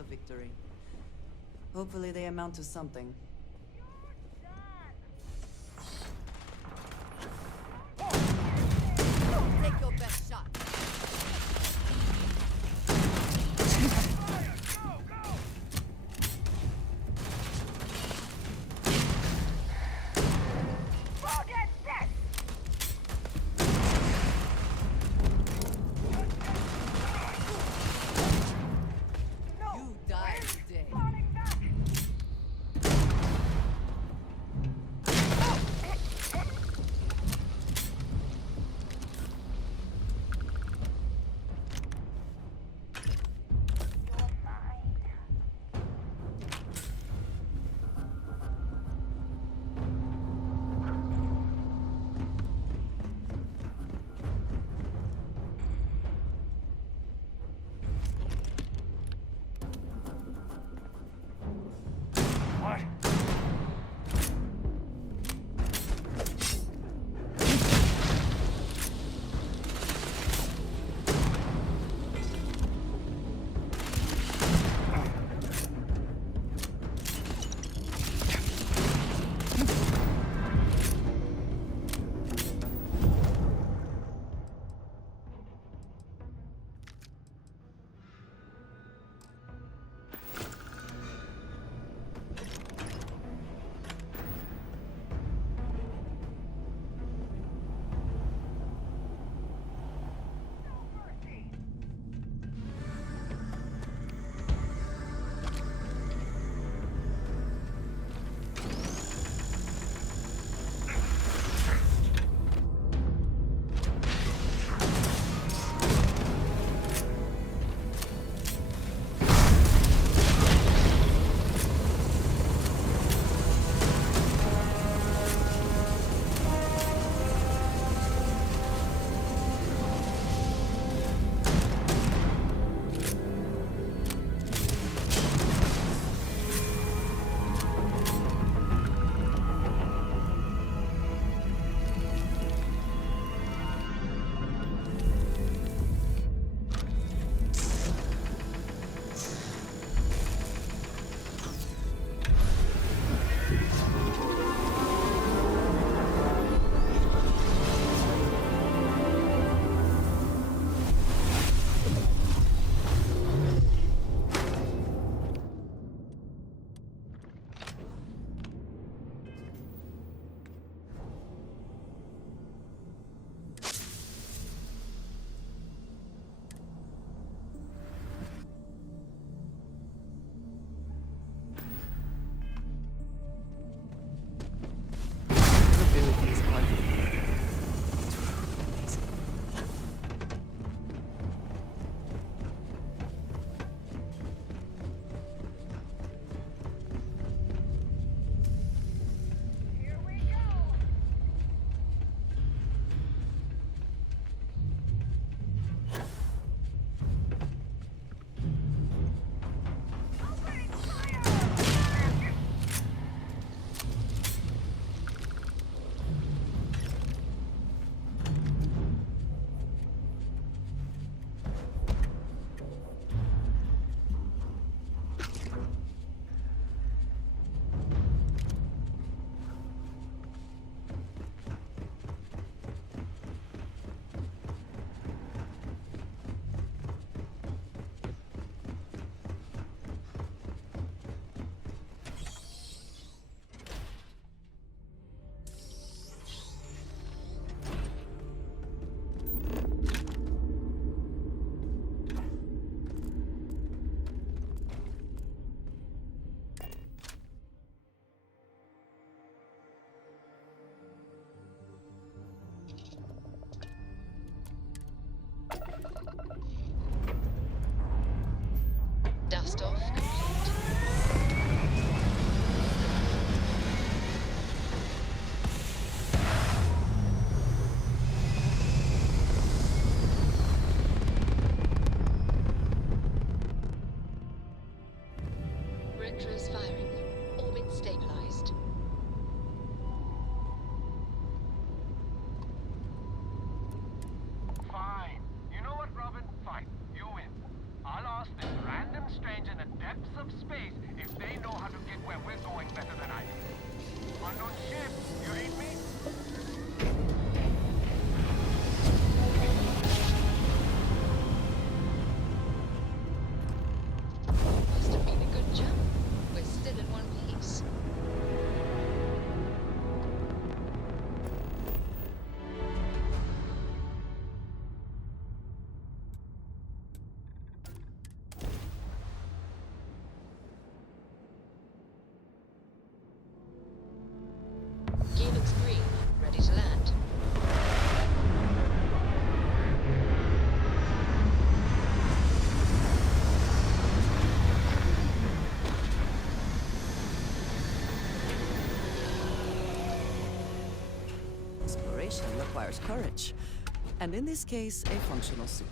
of victory. Hopefully they amount to something. Take your best shot. You died today. What? transformation requires courage, and in this case, a functional suit.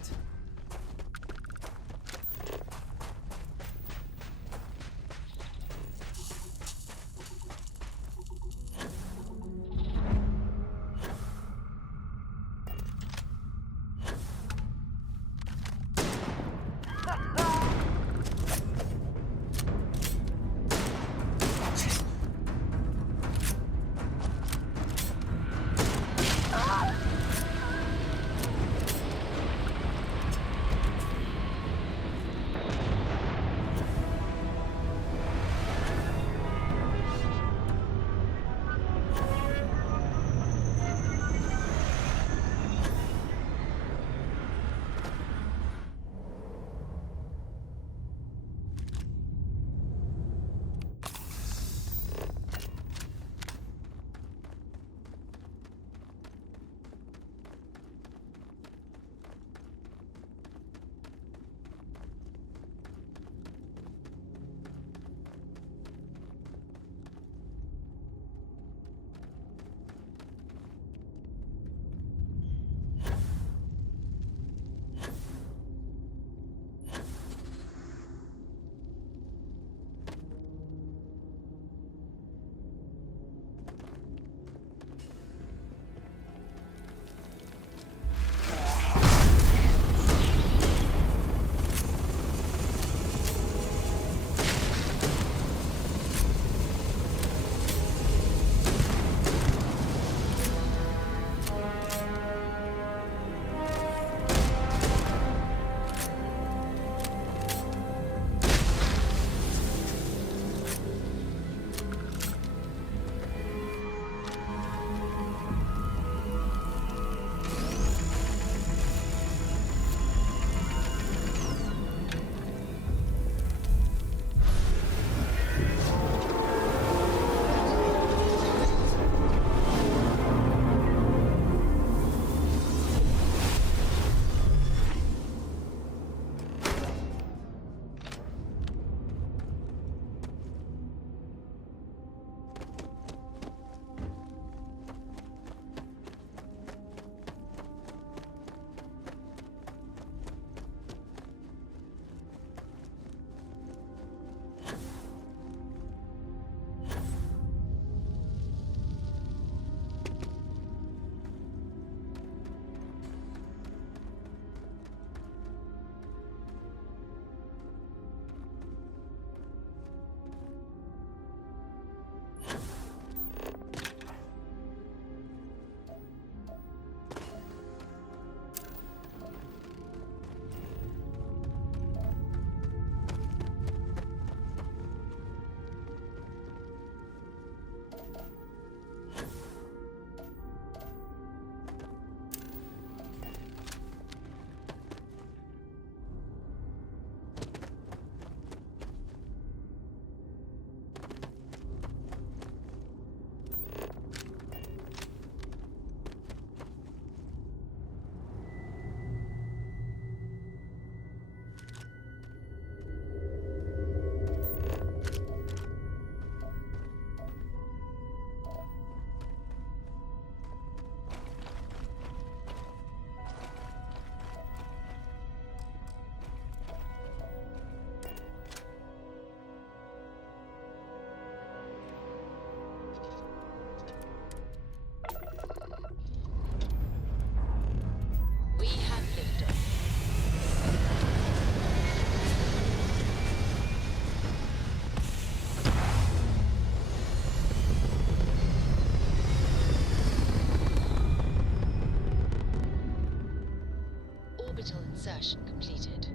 Insertion completed.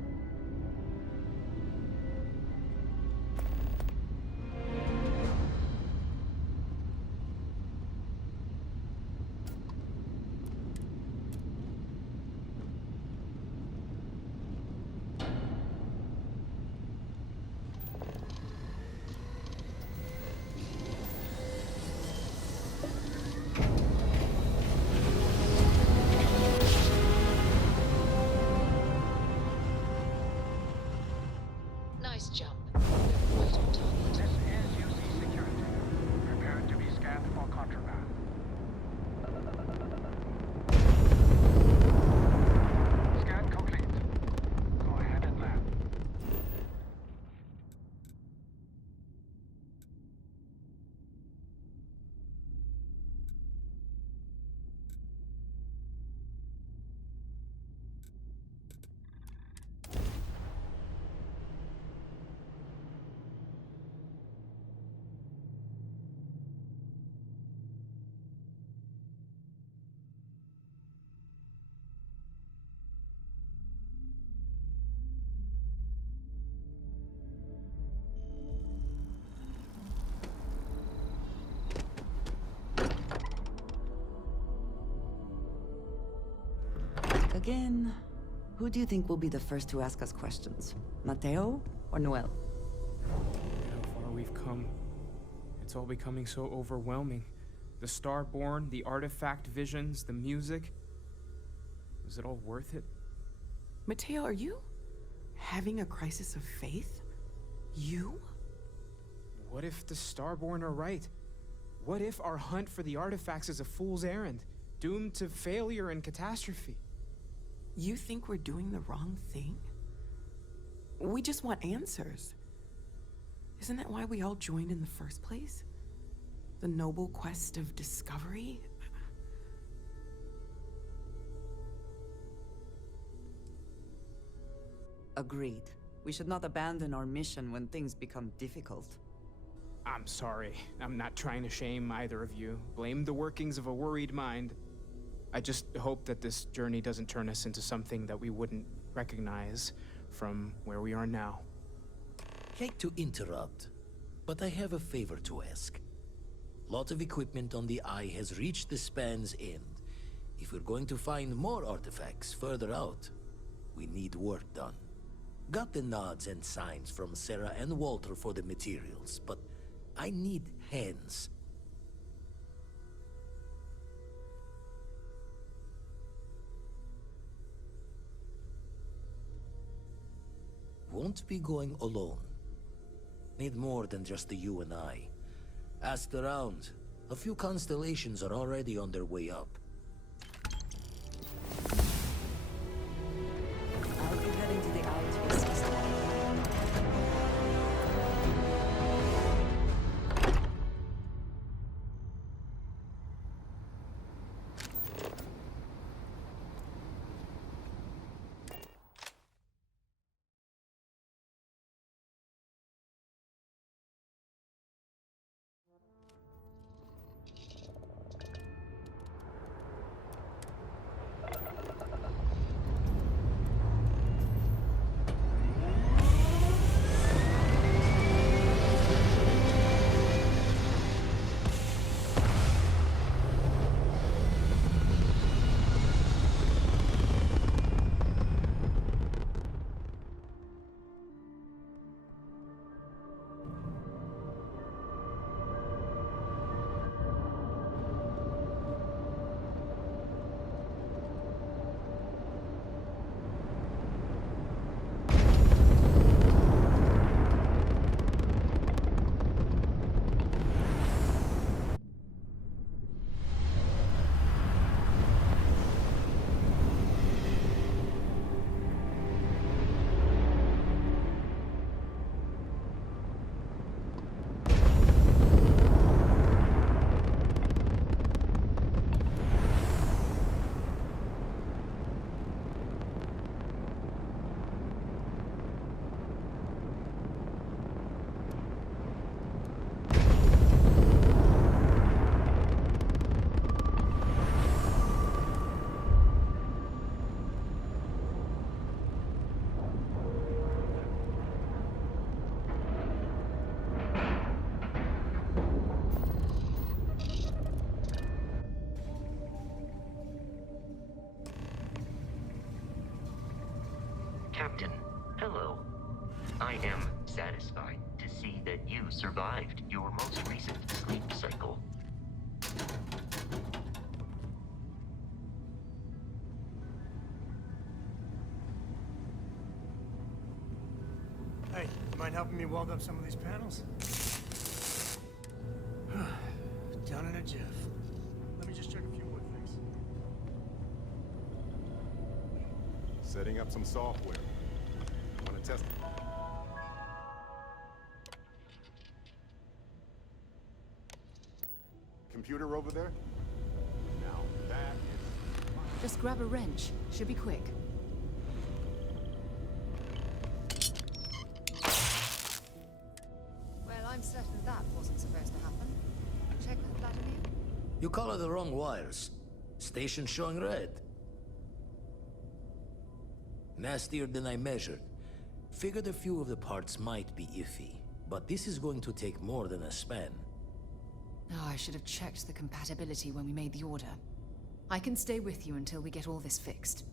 Again, who do you think will be the first to ask us questions? Mateo or Noel? How far we've come. It's all becoming so overwhelming. The Starborn, the artifact visions, the music. Was it all worth it? Mateo, are you having a crisis of faith? You? What if the Starborn are right? What if our hunt for the artifacts is a fool's errand, doomed to failure and catastrophe? You think we're doing the wrong thing? We just want answers. Isn't that why we all joined in the first place? The noble quest of discovery? Agreed. We should not abandon our mission when things become difficult. I'm sorry. I'm not trying to shame either of you. Blame the workings of a worried mind. I just hope that this journey doesn't turn us into something that we wouldn't recognize from where we are now. Hate to interrupt, but I have a favor to ask. Lot of equipment on the Eye has reached the span's end. If we're going to find more artifacts further out, we need work done. Got the nods and signs from Sarah and Walter for the materials, but I need hands. Won't be going alone. Need more than just the you and I. Asked around. A few constellations are already on their way up. I'll be heading to the Eye to assist. Captain, hello. I am satisfied to see that you survived your most recent sleep cycle. Hey, you mind helping me weld up some of these panels? Done in a jiff. Let me just check a few more things. Setting up some software. Want to test it? Computer over there? Now that is... Just grab a wrench. Should be quick. Well, I'm certain that wasn't supposed to happen. Check that, Vladimir. You color the wrong wires. Station showing red. Nastier than I measured. Figured a few of the parts might be iffy, but this is going to take more than a span. Oh, I should have checked the compatibility when we made the order. I can stay with you until we get all this fixed.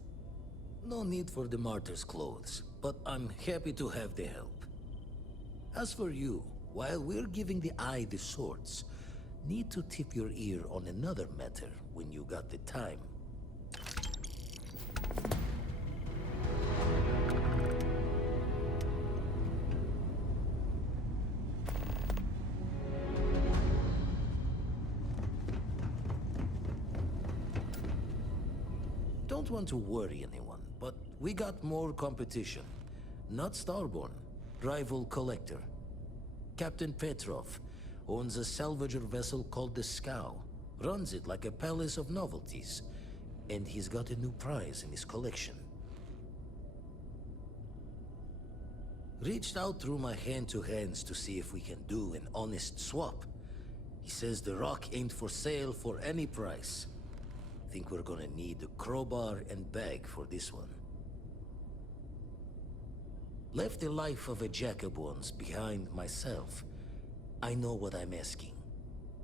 No need for the martyr's clothes, but I'm happy to have the help. As for you, while we're giving the eye the swords, need to tip your ear on another matter when you got the time. Don't want to worry anyone, but we got more competition. Not Starborn, rival collector. Captain Petrov owns a salvager vessel called the Scow. Runs it like a palace of novelties. And he's got a new prize in his collection. Reached out through my hand-to-hands to see if we can do an honest swap. He says the rock ain't for sale for any price. Think we're gonna need a crowbar and bag for this one. Left the life of a jacob once behind myself. I know what I'm asking.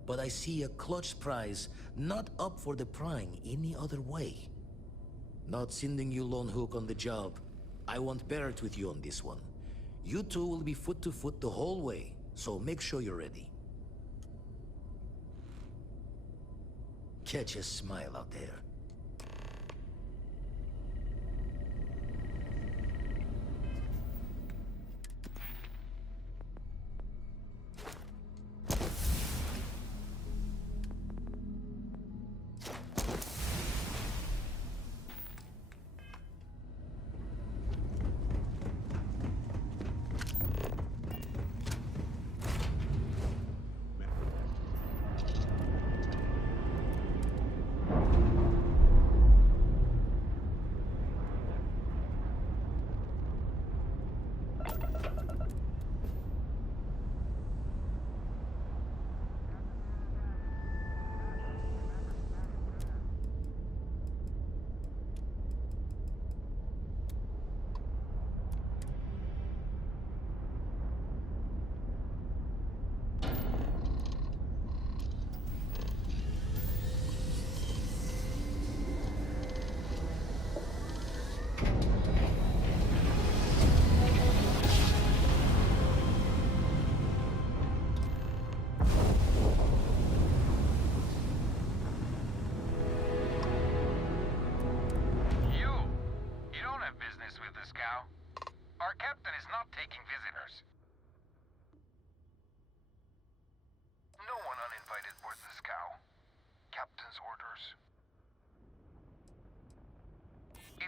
But I see a clutch prize not up for the prying any other way. Not sending you lone hook on the job. I want Barrett with you on this one. You two will be foot to foot the whole way, so make sure you're ready. Catch a smile out there.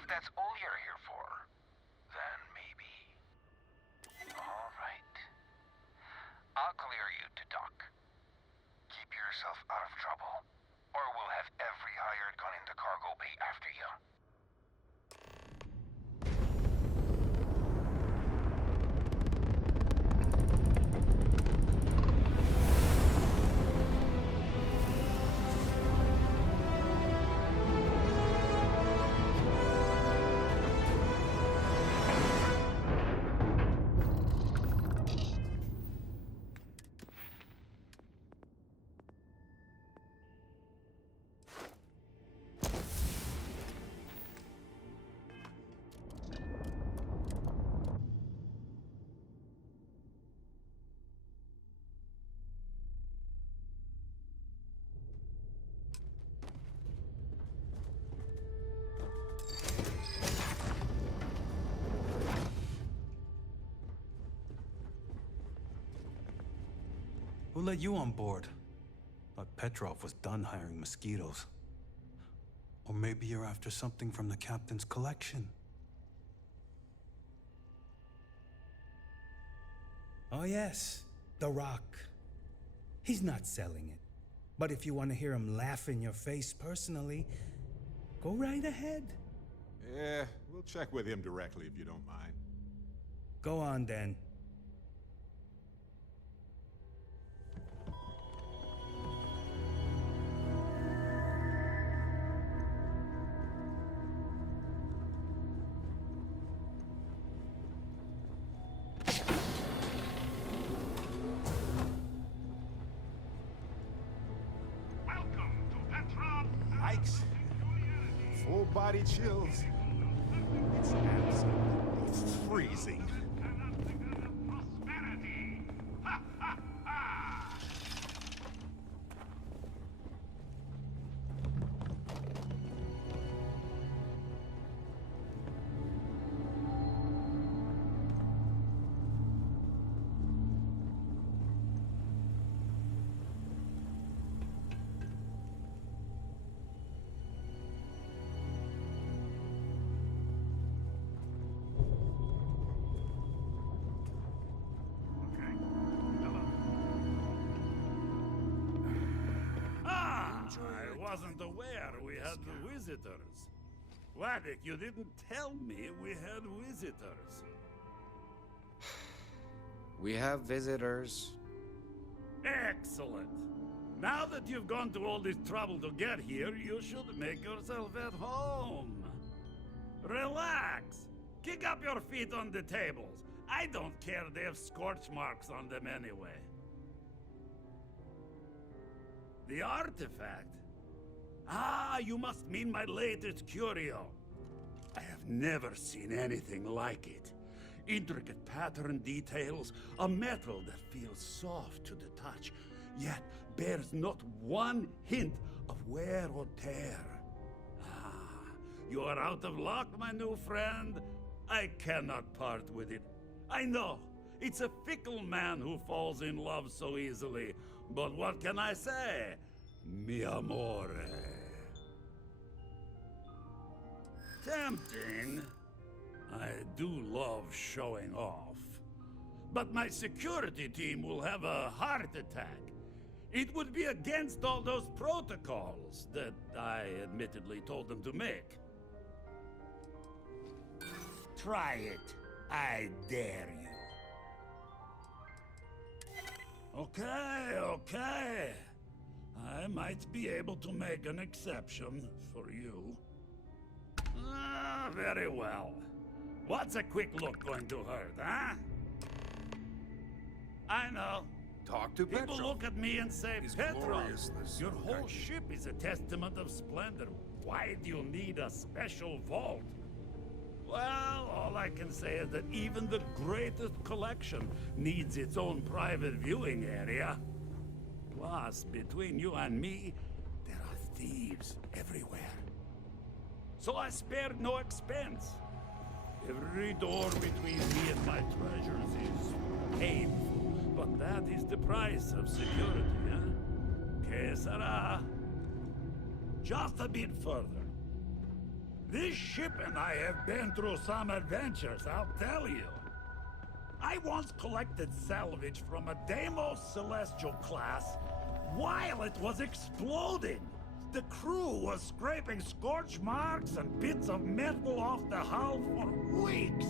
That's all you're here for. Then maybe. All right. I'll clear you to dock. Keep yourself out of trouble, or we'll have every hired gun in the cargo bay after you. Who let you on board? Thought Petrov was done hiring mosquitoes. Or maybe you're after something from the captain's collection. Oh yes, the rock. He's not selling it. But if you want to hear him laugh in your face personally, go right ahead. Yeah, we'll check with him directly if you don't mind. Go on then. Yikes. Full body chills. It's absolutely freezing. I wasn't aware we had visitors. Wadik, you didn't tell me we had visitors. We have visitors. Excellent. Now that you've gone to all this trouble to get here, you should make yourself at home. Relax. Kick up your feet on the tables. I don't care they have scorch marks on them anyway. The artifact? Ah, you must mean my latest curio. I have never seen anything like it. Intricate pattern details, a metal that feels soft to the touch, yet bears not one hint of wear or tear. Ah, you are out of luck, my new friend. I cannot part with it. I know, it's a fickle man who falls in love so easily, but what can I say? Mi amore. Tempting. I do love showing off. But my security team will have a heart attack. It would be against all those protocols that I admittedly told them to make. Try it. I dare you. Okay. I might be able to make an exception for you. Very well. What's a quick look going to hurt, huh? I know. Talk to People Petrov. look at me and say, His Petrov, gloriousness your of whole action." ship is a testament of splendor. Why do you need a special vault? Well, all I can say is that even the greatest collection needs its own private viewing area. Plus, between you and me, there are thieves everywhere. So I spared no expense. Every door between me and my treasures is painful, but that is the price of security, huh? Que sera? Just a bit further. This ship and I have been through some adventures, I'll tell you. I once collected salvage from a Deimos Celestial class while it was exploding. The crew was scraping scorch marks and bits of metal off the hull for weeks.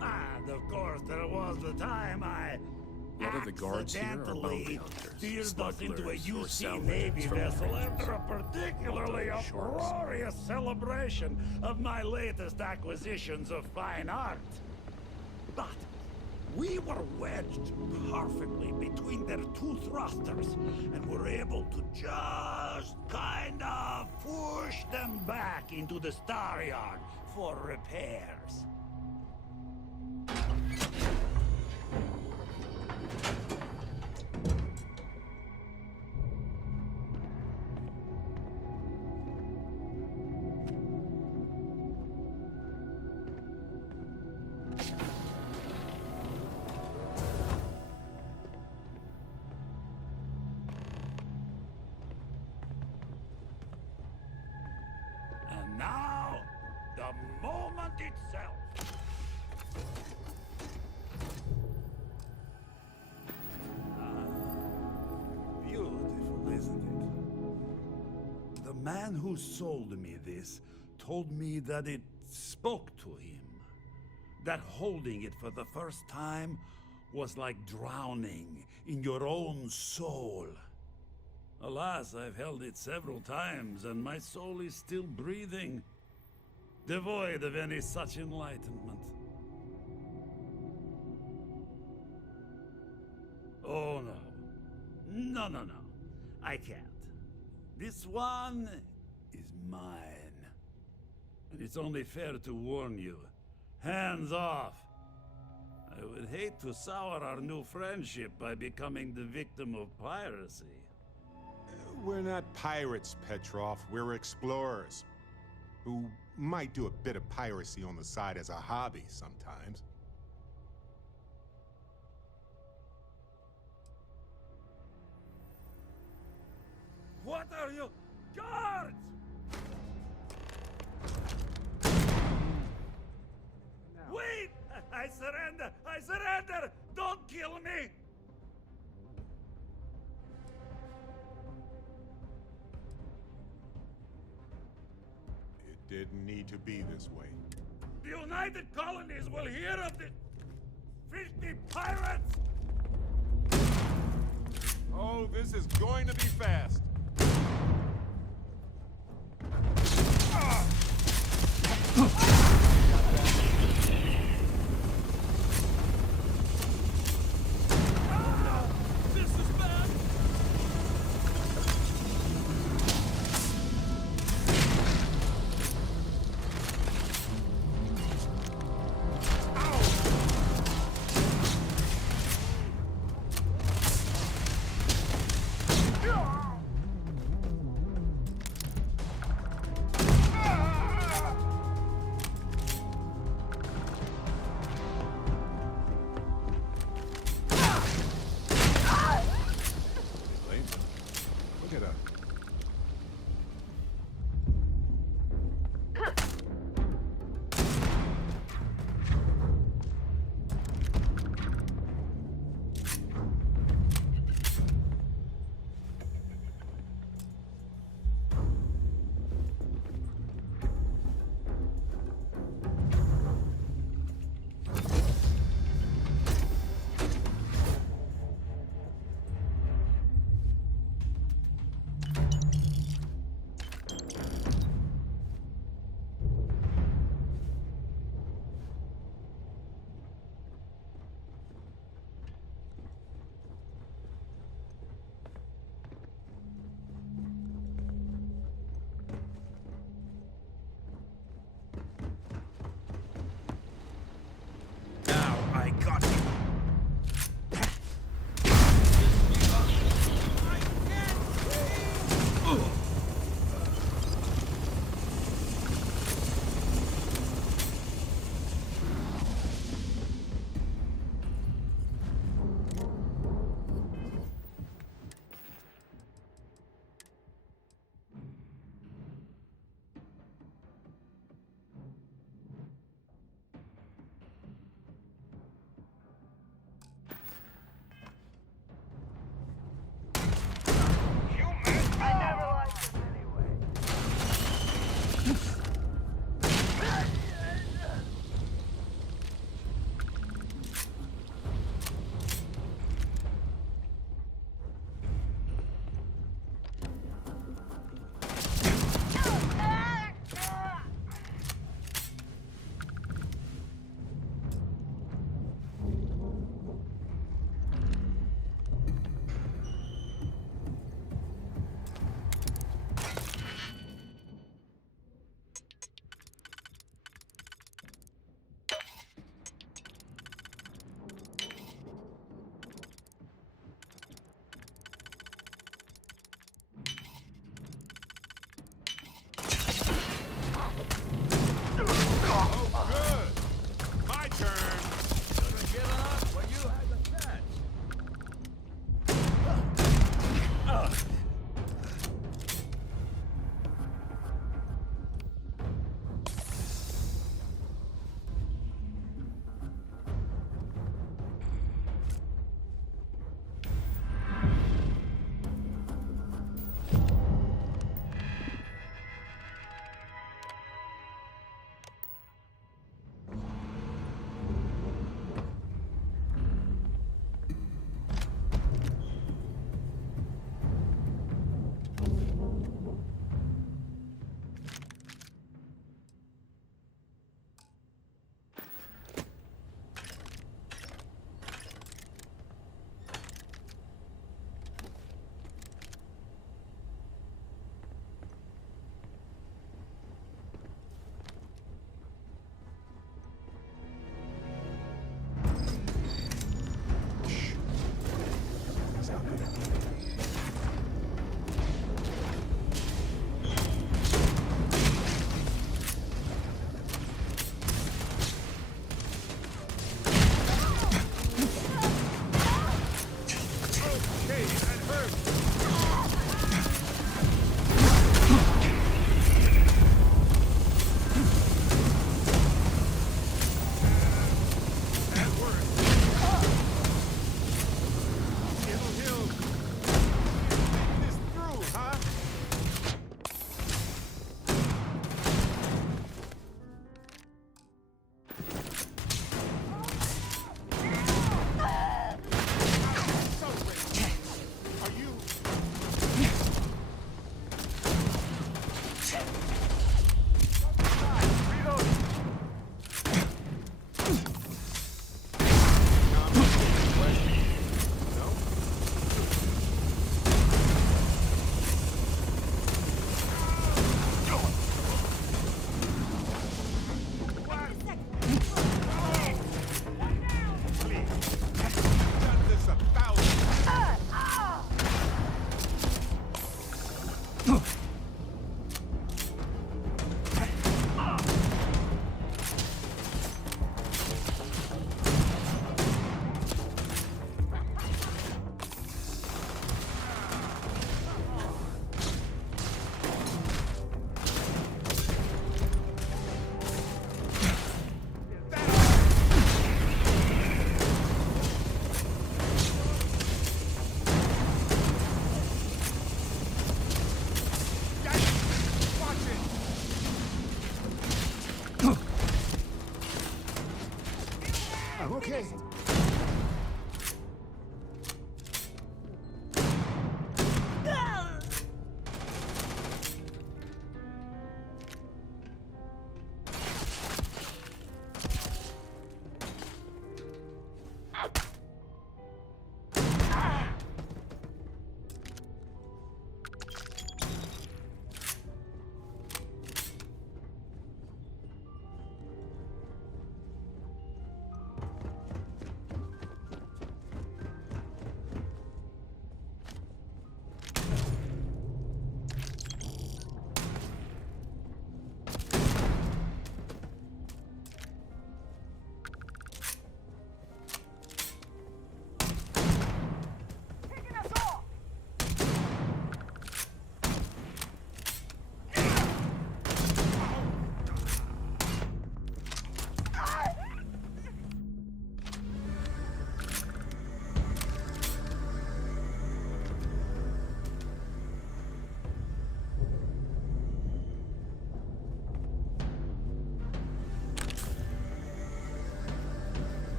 And of course, there was the time I A lot of the guards here are bounty accidentally hunters, steered us into a smugglers, or UC salvage Navy from the vessel fringes. after a particularly Although shorts. uproarious celebration of my latest acquisitions of fine art. But we were wedged perfectly between their two thrusters and were able to just kind of push them back into the star yard for repairs. And now, the moment itself. Beautiful, isn't it? The man who sold me this told me that it spoke to him. That holding it for the first time was like drowning in your own soul. Alas, I've held it several times, and my soul is still breathing, devoid of any such enlightenment. Oh, no. No. I can't. This one is mine. And it's only fair to warn you. Hands off! I would hate to sour our new friendship by becoming the victim of piracy. We're not pirates, Petrov. We're explorers. Who might do a bit of piracy on the side as a hobby sometimes. What are you? Guards! Wait! I surrender! I surrender! Don't kill me! It didn't need to be this way. The United Colonies will hear of the 50 pirates! Oh, this is going to be fast. This is bad! Ow!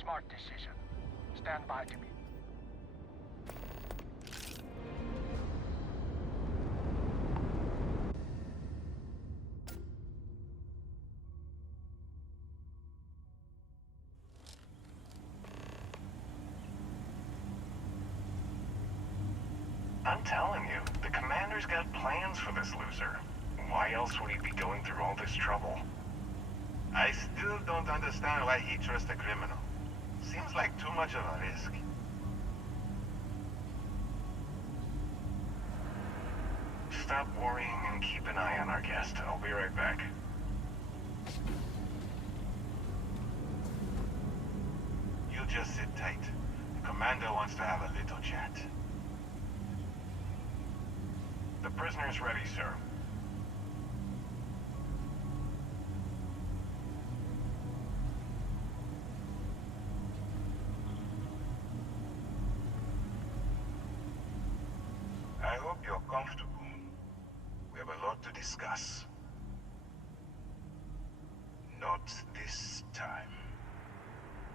Smart decision. Stand by to be. I'm telling you, the commander's got plans for this loser. Why else would he be going through all this trouble? I still don't understand why he trusts a criminal. Seems like too much of a risk. Stop worrying and keep an eye on our guest. I'll be right back. You just sit tight. The commander wants to have a little chat. The prisoner's ready, sir. I hope you're comfortable. We have a lot to discuss. Not this time.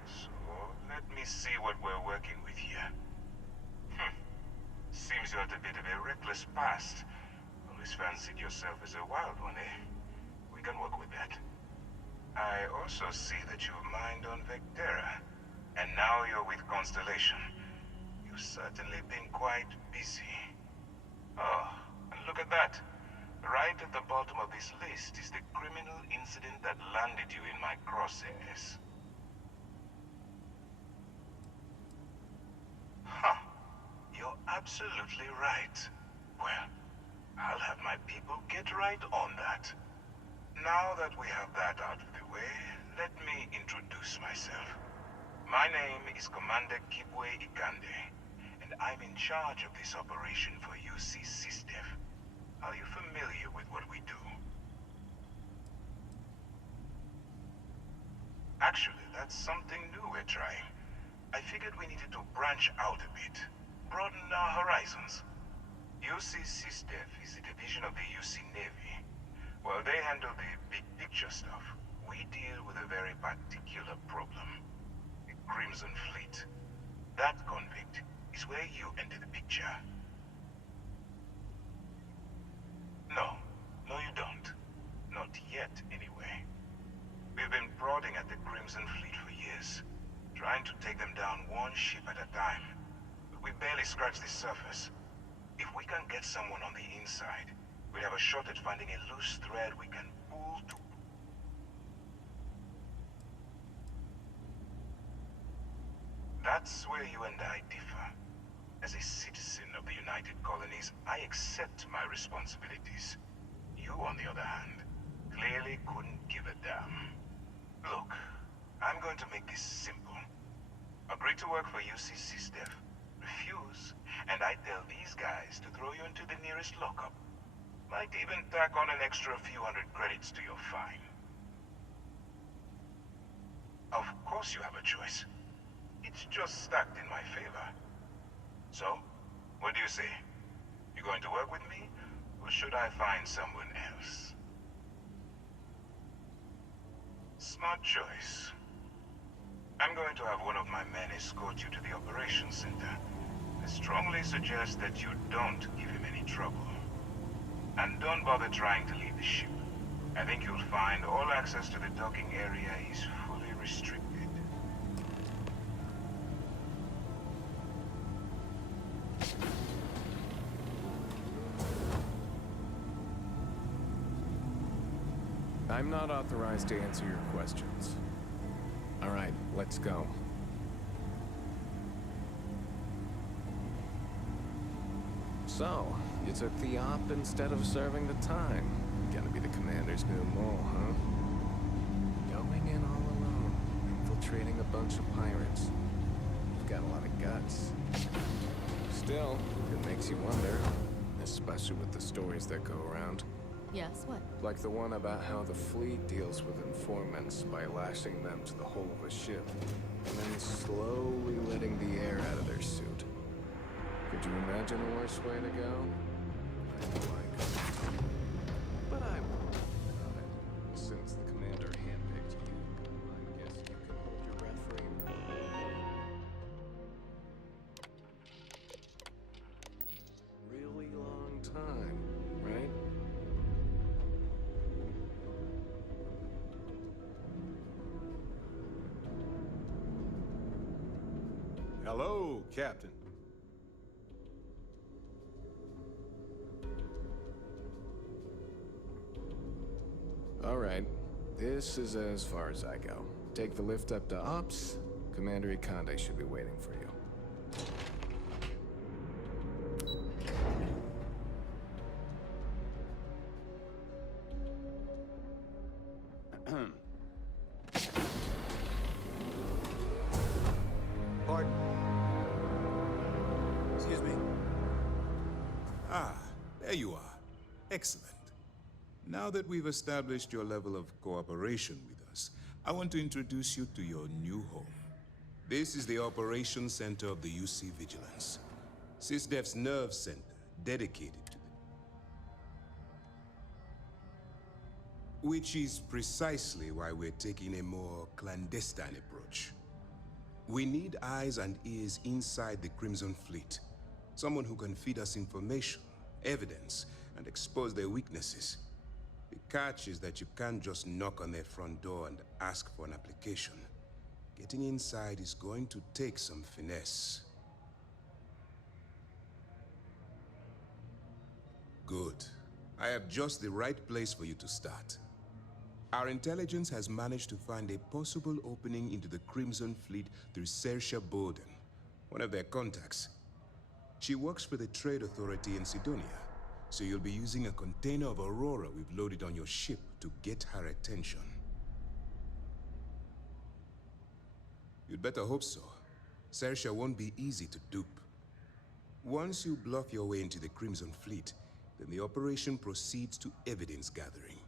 So, let me see what we're working with here. Seems you had a bit of a reckless past. Always fancied yourself as a wild one, eh? We can work with that. I also see that you've mined on Vectera. And now you're with Constellation. You've certainly been quite busy. Oh, and look at that. Right at the bottom of this list is the criminal incident that landed you in my crosshairs. Huh. You're absolutely right. Well, I'll have my people get right on that. Now that we have that out of the way, let me introduce myself. My name is Commander Kibwe Ikande, and I'm in charge of this operation for UC SysDev. Are you familiar with what we do? Actually, that's something new we're trying. I figured we needed to branch out a bit. Broaden our horizons. UC SysDev is a division of the UC Navy. While they handle the big picture stuff, we deal with a very particular problem. The Crimson Fleet. That convict is where you enter the picture. No, you don't. Not yet, anyway. We've been prodding at the Crimson Fleet for years, trying to take them down one ship at a time. We barely scratched the surface. If we can get someone on the inside, we'll have a shot at finding a loose thread we can pull to... That's where you and I differ. As a citizen of the United Colonies, I accept my responsibilities. You, on the other hand, clearly couldn't give a damn. Look, I'm going to make this simple. Agree to work for UC SysDev. Refuse, and I tell these guys to throw you into the nearest lockup. Might even tack on an extra few hundred credits to your fine. Of course you have a choice. It's just stacked in my favor. So, what do you say? You going to work with me, or should I find someone else? Smart choice. I'm going to have one of my men escort you to the operations center. I strongly suggest that you don't give him any trouble. And don't bother trying to leave the ship. I think you'll find all access to the docking area is fully restricted. I'm not authorized to answer your questions. All right, let's go. So, you took the op instead of serving the time. Gonna be the commander's new mole, huh? Going in all alone, infiltrating a bunch of pirates. You've got a lot of guts. Still, it makes you wonder, especially with the stories that go around. Yes, what? Like the one about how the fleet deals with informants by lashing them to the hull of a ship, and then slowly letting the air out of their suit. Could you imagine a worse way to go? I know I could. But I won't worry about it. Since the commander handpicked you, I guess you can hold your breath for him. time, right? Hello, Captain. All right. This is as far as I go. Take the lift up to Ops. Commander Ikande should be waiting for you. Pardon? Excuse me? Ah, there you are. Excellent. Now that we've established your level of cooperation with us, I want to introduce you to your new home. This is the Operations Center of the UC Vigilance, SysDef's nerve center dedicated to them. Which is precisely why we're taking a more clandestine approach. We need eyes and ears inside the Crimson Fleet. Someone who can feed us information, evidence, and expose their weaknesses. The catch is that you can't just knock on their front door and ask for an application. Getting inside is going to take some finesse. Good. I have just the right place for you to start. Our intelligence has managed to find a possible opening into the Crimson Fleet through Saoirse Bowden, one of their contacts. She works for the Trade Authority in Sidonia, so you'll be using a container of Aurora we've loaded on your ship to get her attention. You'd better hope so. Saoirse won't be easy to dupe. Once you bluff your way into the Crimson Fleet, then the operation proceeds to evidence gathering.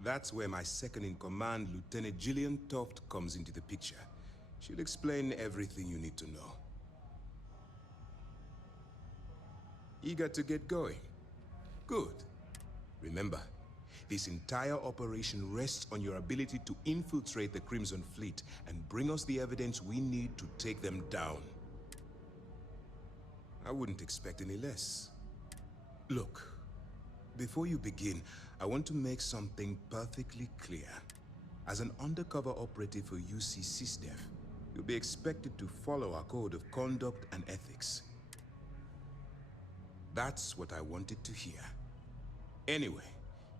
That's where my second-in-command, Lieutenant Gillian Toft, comes into the picture. She'll explain everything you need to know. Eager to get going? Good. Remember, this entire operation rests on your ability to infiltrate the Crimson Fleet and bring us the evidence we need to take them down. I wouldn't expect any less. Look, before you begin, I want to make something perfectly clear. As an undercover operative for UC SysDef, you'll be expected to follow our code of conduct and ethics. That's what I wanted to hear. Anyway,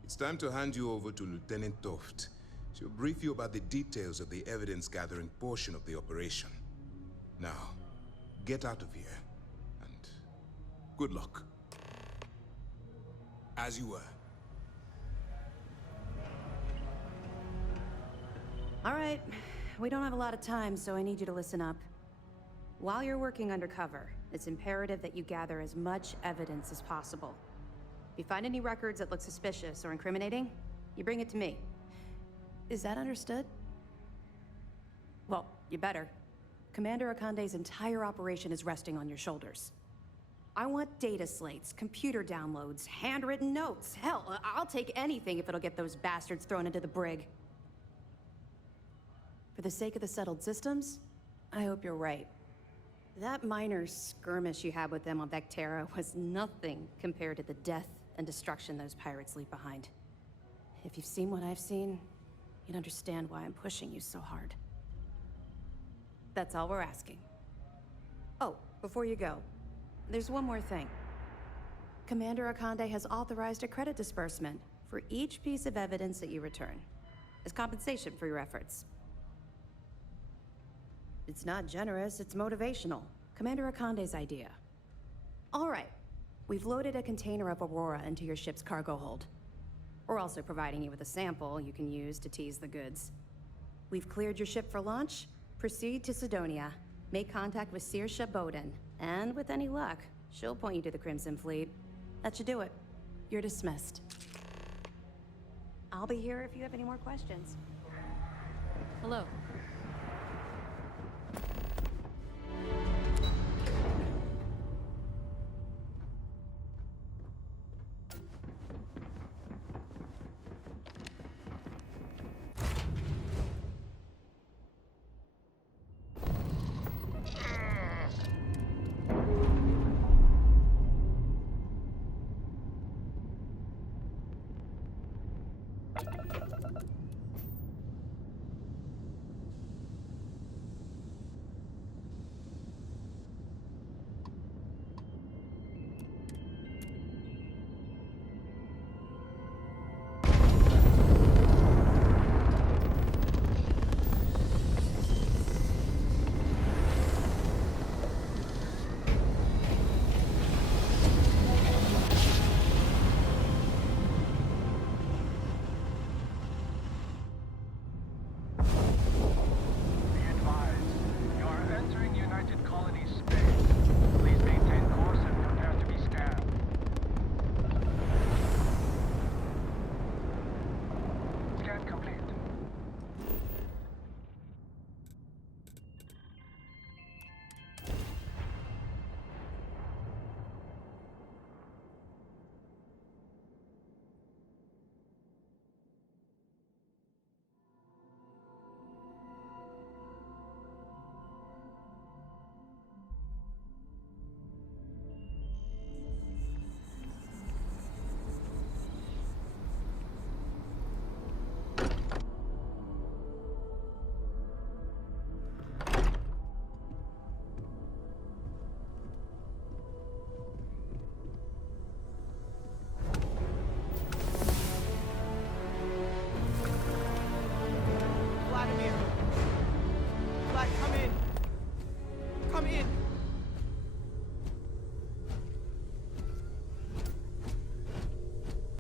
it's time to hand you over to Lieutenant Toft. She'll brief you about the details of the evidence-gathering portion of the operation. Now, get out of here, and good luck. As you were. All right, we don't have a lot of time, so I need you to listen up. While you're working undercover, it's imperative that you gather as much evidence as possible. If you find any records that look suspicious or incriminating, you bring it to me. Is that understood? Well, you better. Commander Ikande's entire operation is resting on your shoulders. I want data slates, computer downloads, handwritten notes. Hell, I'll take anything if it'll get those bastards thrown into the brig. For the sake of the settled systems, I hope you're right. That minor skirmish you had with them on Vectera was nothing compared to the death and destruction those pirates leave behind. If you've seen what I've seen, you'd understand why I'm pushing you so hard. That's all we're asking. Oh, before you go, there's one more thing. Commander Ikande has authorized a credit disbursement for each piece of evidence that you return, as compensation for your efforts. It's not generous, it's motivational. Commander Ikande's idea. All right, we've loaded a container of Aurora into your ship's cargo hold. We're also providing you with a sample you can use to tease the goods. We've cleared your ship for launch. Proceed to Sidonia. Make contact with Saoirse Bowden. And with any luck, she'll point you to the Crimson Fleet. That should do it. You're dismissed. I'll be here if you have any more questions. Hello. in.